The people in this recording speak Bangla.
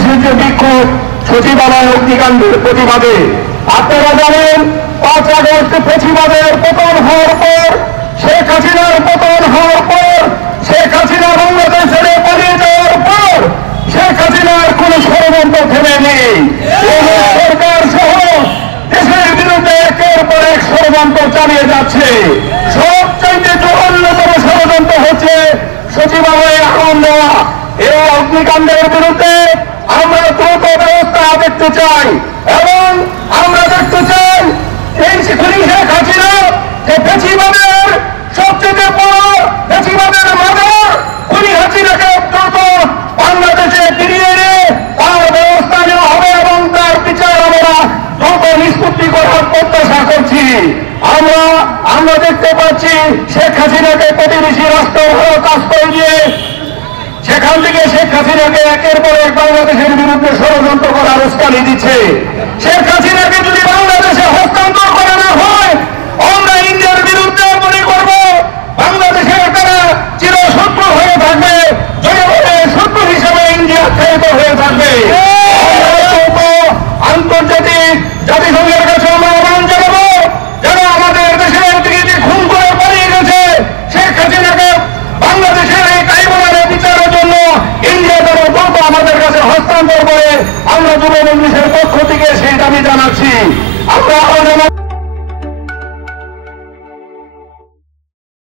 পুলিশের যে বিক্ষোভ সচিবালয় অগ্নিকাণ্ডের প্রতিবাদে, আপনারা জানেন 5 আগস্ট ফেসিবাদের পতন হওয়ার পর, শেখ হাসিনার পতন হওয়ার পর, শেখ হাসিনা বাংলাদেশ ছেড়ে পালিয়ে যাওয়ার পর শেখ হাসিনার কোন ষড়যন্ত্র থেমে নেই। সরকার সহ দেশের বিরুদ্ধে একের পর এক ষড়যন্ত্র চালিয়ে যাচ্ছে। সবচাইতে জঘন্যতম ষড়যন্ত্র হচ্ছে সচিবালয়ে আগুন দেওয়া। এই অগ্নিকাণ্ডের বিরুদ্ধে আমরা দ্রুত ব্যবস্থা দেখতে চাই এবং আমরা দেখতে চাই এই শেখ হাসিনা যে ফেসিবাদের সবচেয়ে বড় ফেসিবাদের মাদার খুনি হাসিনাকে দ্রুত বাংলাদেশে ফিরিয়ে এনে তার ব্যবস্থা নেওয়া হবে এবং তার বিচার আমরা দ্রুত নিষ্পত্তি করার প্রত্যাশা করছি। আমরা দেখতে পাচ্ছি শেখ হাসিনাকে প্রতিবেশী রাষ্ট্র ভালো কাজ করে দিয়ে সেখান থেকে শেখ হাসিনাকে একের পর এক বাংলাদেশের বিরুদ্ধে ষড়যন্ত্র করার উস্কানি দিচ্ছে। শেখ হাসিনাকে যদি বাংলাদেশে হস্তান্তর করা না হয় আমরা ইন্ডিয়ার বিরুদ্ধে মনে করব বাংলাদেশের তারা চিরশত্রু হয়ে থাকবে, জনগণের শত্রু হিসেবে ইন্ডিয়া আখ্যায়িত হয়ে থাকবে। আন্তর্জাতিক জাতিসংঘের কাছে আমরা আহ্বান জানাবো যারা আমাদের দেশের থেকে যে খুন করে পালিয়ে গেছে শেখ হাসিনাকে বাংলাদেশের এই ট্রাইব্যুনালে বিচারের জন্য ইন্ডিয়া যেন দ্রুত আমাদের কাছে হস্তান্তর করে। আমরা যুব মজলিসের পক্ষ থেকে সেই দাবি জানাচ্ছি। আমরা